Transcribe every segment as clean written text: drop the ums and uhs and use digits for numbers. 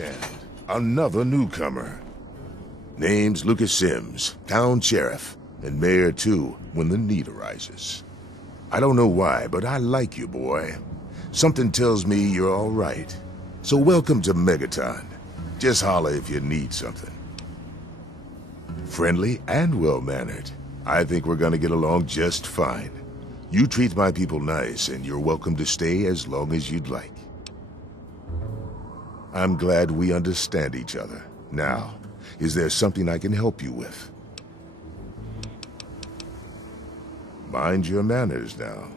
weekend. Another newcomer. Name's Lucas Sims, town sheriff, and mayor too, when the need arises. I don't know why, but I like you, boy. Something tells me you're all right. So welcome to Megaton. Just holler if you need something. Friendly and well-mannered. I think we're gonna get along just fine. You treat my people nice, and you're welcome to stay as long as you'd like. I'm glad we understand each other. Now, is there something I can help you with? Mind your manners now.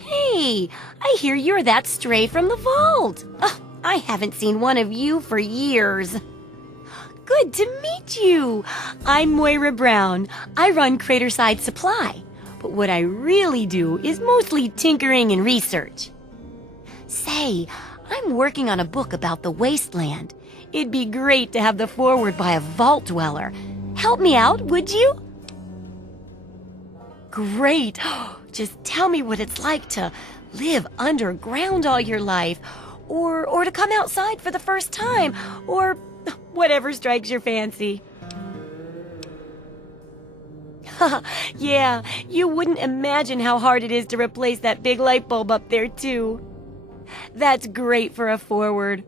Hey, I hear you're that stray from the vault. I haven't seen one of you for years. Good to meet you. I'm Moira Brown. I run Craterside Supply, but what I really do is mostly tinkering and research. Say, I'm working on a book about the wasteland. It'd be great to have the foreword by a vault dweller. Help me out, would you? Great. Just tell me what it's like to live underground all your life, or to come outside for the first time, or whatever strikes your fancy. Yeah, you wouldn't imagine how hard it is to replace that big light bulb up there, too. That's great for a foreword.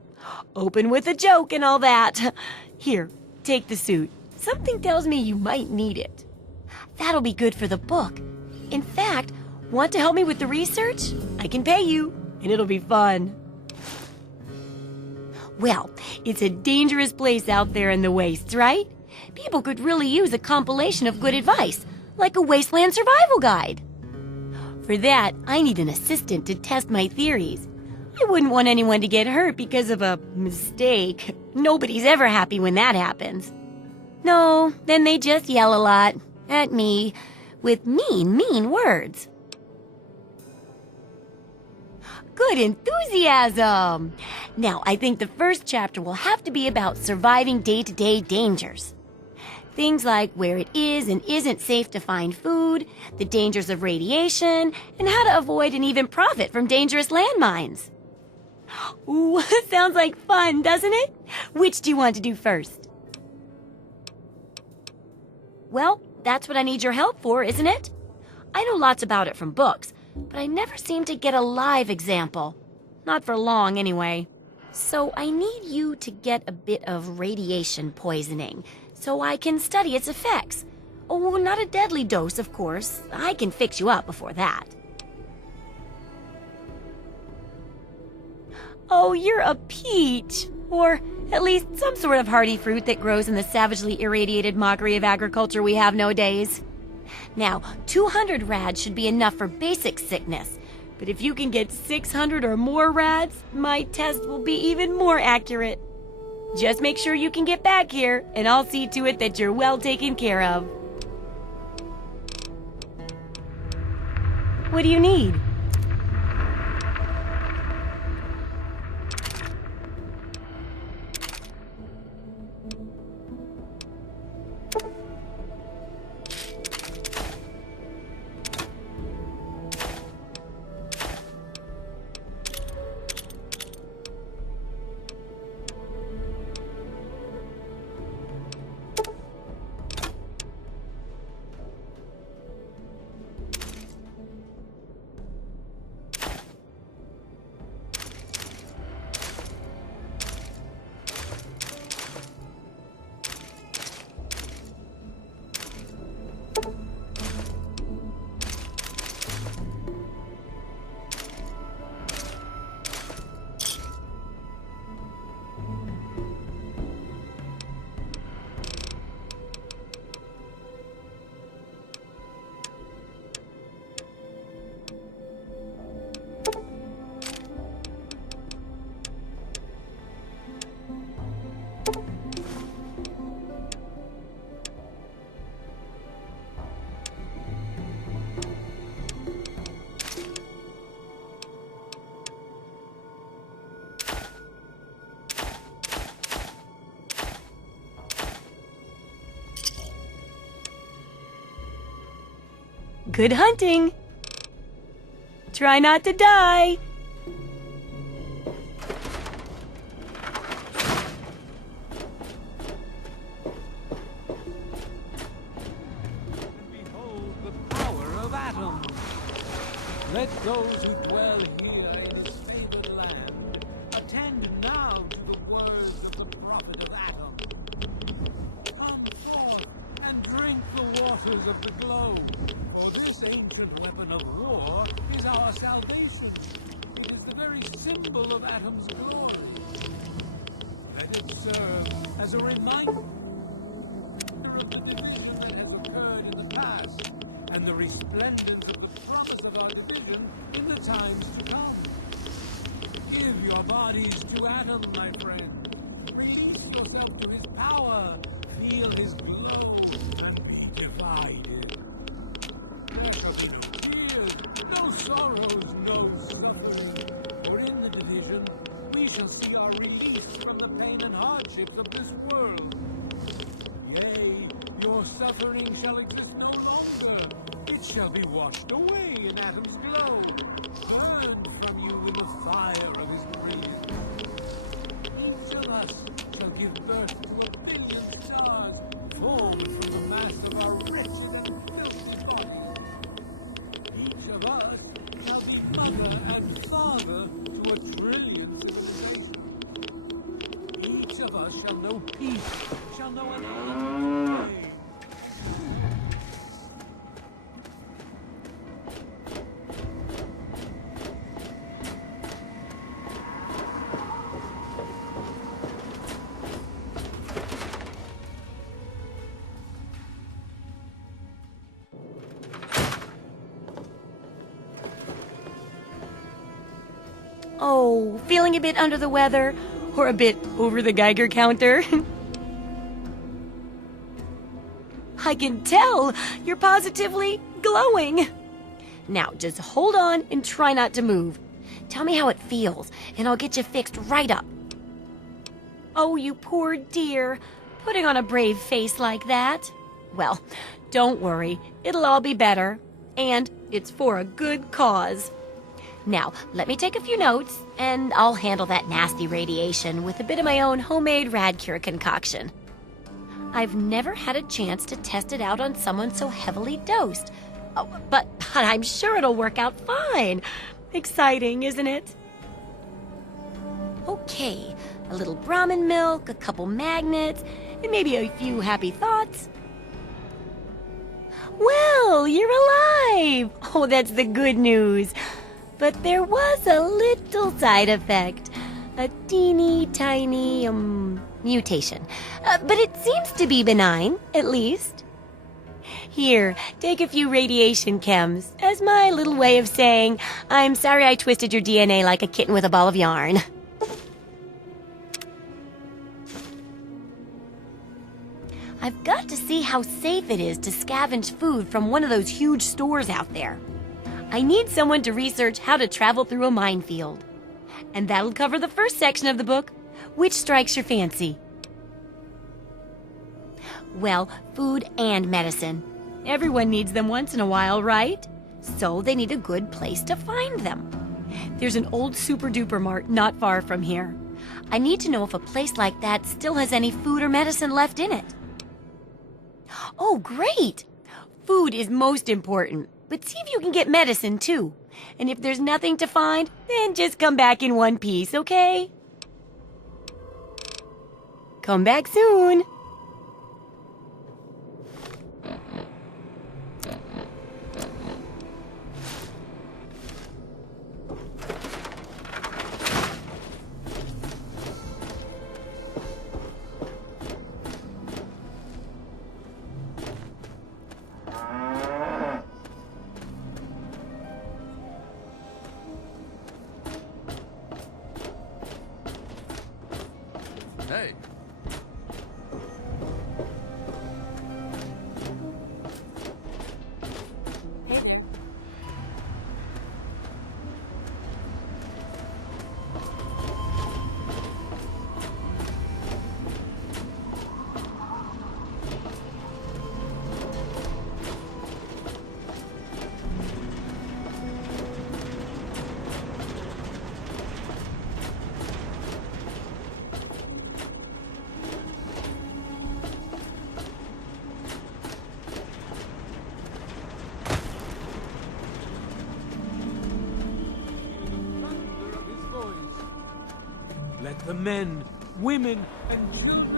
Open with a joke and all that. Here, take the suit. Something tells me you might need it. That'll be good for the book. In fact, want to help me with the research? I can pay you, and it'll be fun. Well, it's a dangerous place out there in the wastes, right? People could really use a compilation of good advice, like a wasteland survival guide. For that, I need an assistant to test my theories. I wouldn't want anyone to get hurt because of a mistake. Nobody's ever happy when that happens. No, then they just yell a lot at me with mean words. Good enthusiasm! Now, I think the first chapter will have to be about surviving day-to-day dangers. Things like where it is and isn't safe to find food, the dangers of radiation, and how to avoid and even profit from dangerous landmines. Ooh, sounds like fun, doesn't it? Which do you want to do first? Well, that's what I need your help for, isn't it? I know lots about it from books, but I never seem to get a live example. Not for long, anyway. So I need you to get a bit of radiation poisoning, so I can study its effects. Oh, not a deadly dose, of course. I can fix you up before that. Oh, you're a peach. Or at least some sort of hardy fruit that grows in the savagely irradiated mockery of agriculture we have nowadays. Now, 200 rads should be enough for basic sickness. But if you can get 600 or more rads, my test will be even more accurate. Just make sure you can get back here, and I'll see to it that you're well taken care of. What do you need? Good hunting. Try not to die. Behold the power of atoms. Let those who dwell here in this favored land attend now to the words of the prophet of atoms. Come forth and drink the waters of the globe, for this ancient weapon of war is our salvation. It is the very symbol of Atom's glory. Let it serve as a reminder of the division that had occurred in the past, and the resplendence of the promise of our division in the times to come. Give your bodies to Atom, my friend. Release yourself to his power. Feel his glow and be divided. There shall be no tears, no sorrows, no suffering. For in the division, we shall see our release from the pain and hardships of this world. Yea, your suffering shall exist no longer. It shall be washed away in Atom's glow, burned from you in the fire of his radiance. Each of us shall give birth to a billion stars, formed from the mass of our wretched and filthy bodies. Each of us shall be mother and father to a trillion civilizations. Each of us shall know peace, shall know an end. Oh, feeling a bit under the weather? Or a bit over the Geiger counter? I can tell you're positively glowing. Now, just hold on and try not to move. Tell me how it feels, and I'll get you fixed right up. Oh, you poor dear, putting on a brave face like that. Well, don't worry, it'll all be better. And it's for a good cause. Now, let me take a few notes, and I'll handle that nasty radiation with a bit of my own homemade Radcure concoction. I've never had a chance to test it out on someone so heavily dosed. Oh, but I'm sure it'll work out fine. Exciting, isn't it? Okay, a little Brahmin milk, a couple magnets, and maybe a few happy thoughts. Well, you're alive! Oh, that's the good news. But there was a little side effect. A teeny tiny, mutation. But it seems to be benign, at least. Here, take a few radiation chems as my little way of saying, I'm sorry I twisted your DNA like a kitten with a ball of yarn. I've got to see how safe it is to scavenge food from one of those huge stores out there. I need someone to research how to travel through a minefield. And that'll cover the first section of the book. Which strikes your fancy? Well, food and medicine. Everyone needs them once in a while, right? So they need a good place to find them. There's an old super-duper mart not far from here. I need to know if a place like that still has any food or medicine left in it. Oh, great! Food is most important. But see if you can get medicine, too. And if there's nothing to find, then just come back in one piece, okay? Come back soon. Hey. The men, women, and children.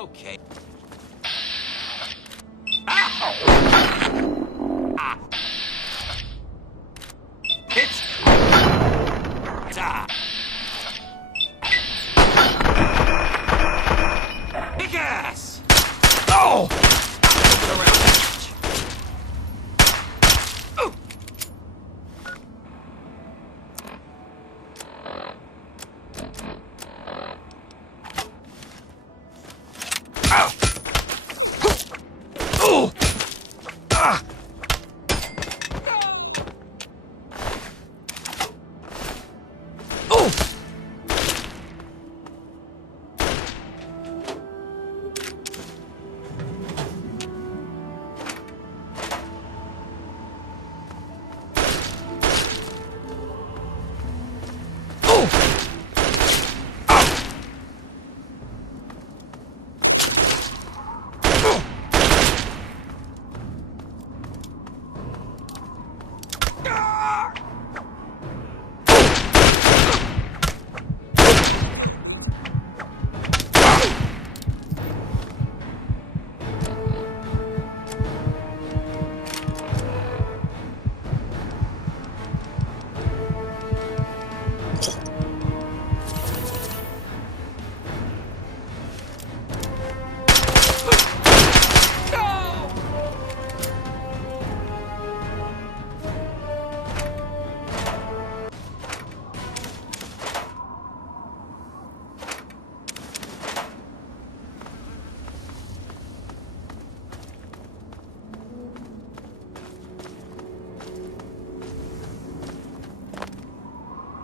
Okay.